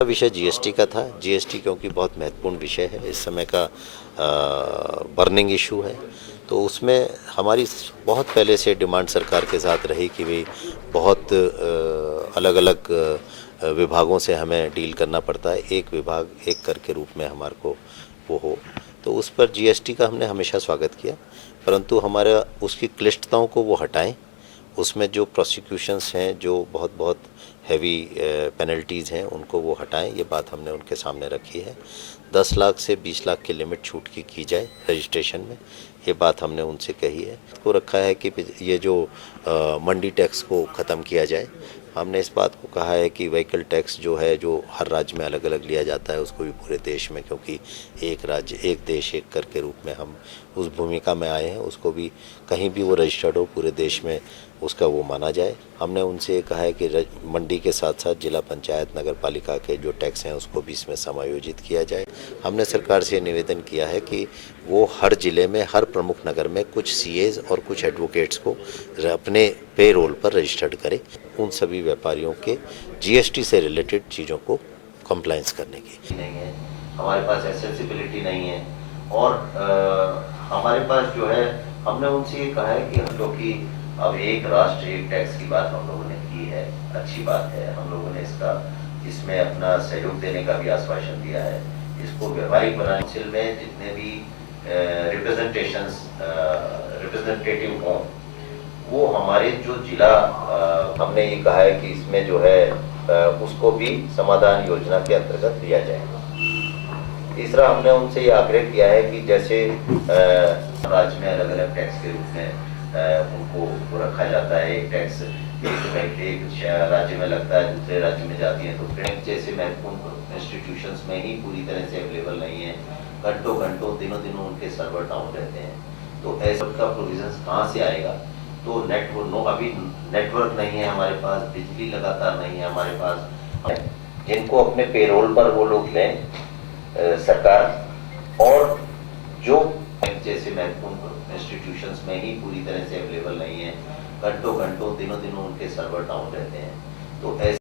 विषय जीएसटी का था। जीएसटी क्योंकि बहुत महत्वपूर्ण विषय है, इस समय का बर्निंग इशू है, तो उसमें हमारी बहुत पहले से डिमांड सरकार के साथ रही कि भाई बहुत अलग अलग विभागों से हमें डील करना पड़ता है, एक विभाग एक कर के रूप में हमारे को वो हो। तो उस पर जीएसटी का हमने हमेशा स्वागत किया, परंतु हमारा उसकी क्लिष्टताओं को वो हटाएं। उसमें जो प्रोसिक्यूशंस हैं, जो बहुत बहुत हैवी पेनल्टीज़ हैं, उनको वो हटाएं, ये बात हमने उनके सामने रखी है। 10 लाख से 20 लाख की लिमिट छूट की जाए रजिस्ट्रेशन में, ये बात हमने उनसे कही है। को रखा है कि ये जो मंडी टैक्स को ख़त्म किया जाए। हमने इस बात को कहा है कि व्हीकल टैक्स जो है, जो हर राज्य में अलग अलग लिया जाता है, उसको भी पूरे देश में, क्योंकि एक राज्य एक देश एक कर के रूप में हम उस भूमिका में आए हैं, उसको भी कहीं भी वो रजिस्टर्ड हो पूरे देश में उसका वो माना जाए। हमने उनसे ये कहा है कि मंडी के साथ साथ जिला पंचायत नगर पालिका के जो टैक्स हैं उसको भी इसमें समायोजित किया जाए। हमने सरकार से निवेदन किया है कि वो हर जिले में, हर प्रमुख नगर में कुछ सीएज और कुछ एडवोकेट्स को अपने पे रोल पर रजिस्टर्ड करे, उन सभी व्यापारियों के जीएसटी से रिलेटेड चीज़ों को कंप्लायंस करने की। नहीं है हमारे पास, एक्सेसिबिलिटी नहीं है, और हमारे पास जो है, हमने उनसे ये कहा है कि हम लोग की अब एक राष्ट्र एक टैक्स की बात हम लोगों ने की है, अच्छी बात है। हम लोगों ने इसमें अपना सहयोग देने का भी आश्वासन दिया है। इसको व्यवहारिक बनाने काउंसिल में जितने भी रिप्रेजेंटेटिव हों, वो हमारे जो जिला, हमने ये कहा है कि इसमें जो है उसको भी समाधान योजना के अंतर्गत लिया जाएगा। तीसरा, हमने उनसे ये आग्रह किया है कि जैसे राज्य में अलग अलग टैक्स के रूप में उनको रखा जाता है, एक टैक्स एक राज्य में लगता है, दूसरे राज्य में जाती है, तो बैंक जैसे महत्वपूर्ण इंस्टीट्यूशंस में ही पूरी तरह से अवेलेबल नहीं है। घंटों घंटों दिनों दिनों उनके सर्वर डाउन रहते हैं, तो ऐसा का प्रोविजंस कहाँ से आएगा? तो अभी नेटवर्क नहीं है हमारे पास, बिजली लगातार नहीं है हमारे पास, जिनको अपने पेरोल पर वो लोग लें सरकार, और जो जैसे महत्वपूर्ण इंस्टीट्यूशंस में ही पूरी तरह से अवेलेबल नहीं है, घंटों घंटों दिनों दिनों उनके सर्वर डाउन रहते हैं, तो ऐसे